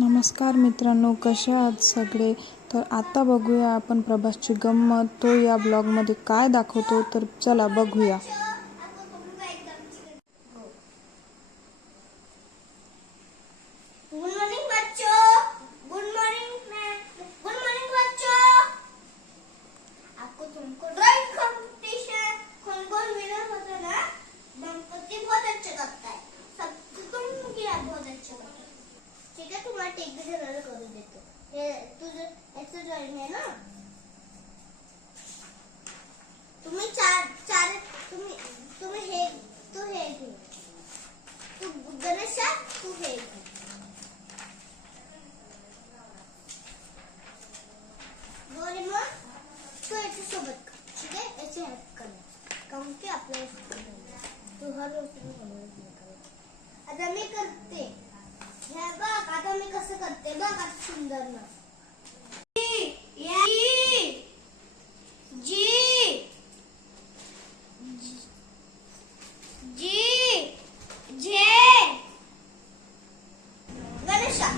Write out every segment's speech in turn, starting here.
नमस्कार मित्रांनो, कसे आहात सगळे. तर आता बघूया आपण प्रभासची गंमत. तो या ब्लॉगमध्ये काय दाखवतो, तर चला बघूया. गुड मॉर्निंग बच्चों. गुड मॉर्निंग बच्चों. आपको तुमको ड्राइंग कंपटीशन कौन विनर होता है ना, गणपति बहुत अच्छा करता है. सब तुम किया बहुत अच्छा करता है. ठीक है, तुम्हारा टेक भी जरा कर देतो. ये तुझे ऐसे ड्राइंग है ना. तुम्ही चार चार तुम्ही हे तू हे घे. तू गणेशा तू हे घे. तो ऐसे सोबत ठीक है, ऐसे हेल्प करना काम के आपल्याला तू हर आता मी करते. हे बघ आता मी कसं करते बघ. आता सुंदर ना जी जी जे गणेशा.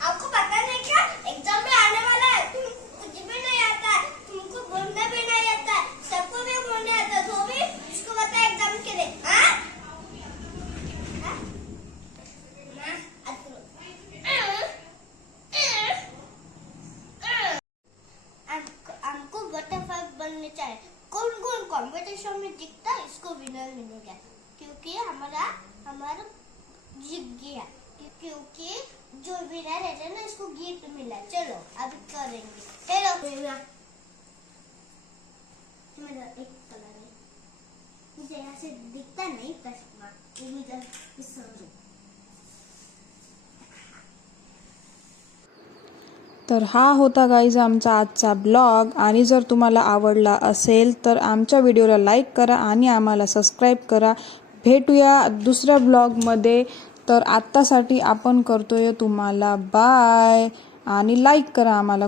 आपको पता नहीं क्या, एग्जाम में आने वाला है. तुमको कुछ भी नहीं आता है, तुमको बोलना भी नहीं आता है, सबको भी बोलने आता है. तो भी इसको बता एग्जाम के लिए. हाँ हमको बटरफ्लाई बनने चाहिए. कौन कौन कंपटीशन में जीतता है इसको विनर मिलेगा, क्योंकि हमारा जीत गया. क्योंकि जो विनर है ना इसको गिफ्ट मिला. चलो अभी करेंगे. हेलो मेरा एक कलर है, मुझे यहाँ से दिखता नहीं चश्मा. वो मुझे समझो. तर हा होता गाईज आमचा आजचा ब्लॉग. आणि जर तुम्हाला आवडला असेल तर आमच्या व्हिडिओला लाईक करा आणि आम्हाला सबस्क्राईब करा. भेटूया दुसऱ्या ब्लॉगमध्ये. तर आत्तासाठी आपण करतोय तुम्हाला बाय. आणि लाईक करा आम्हाला.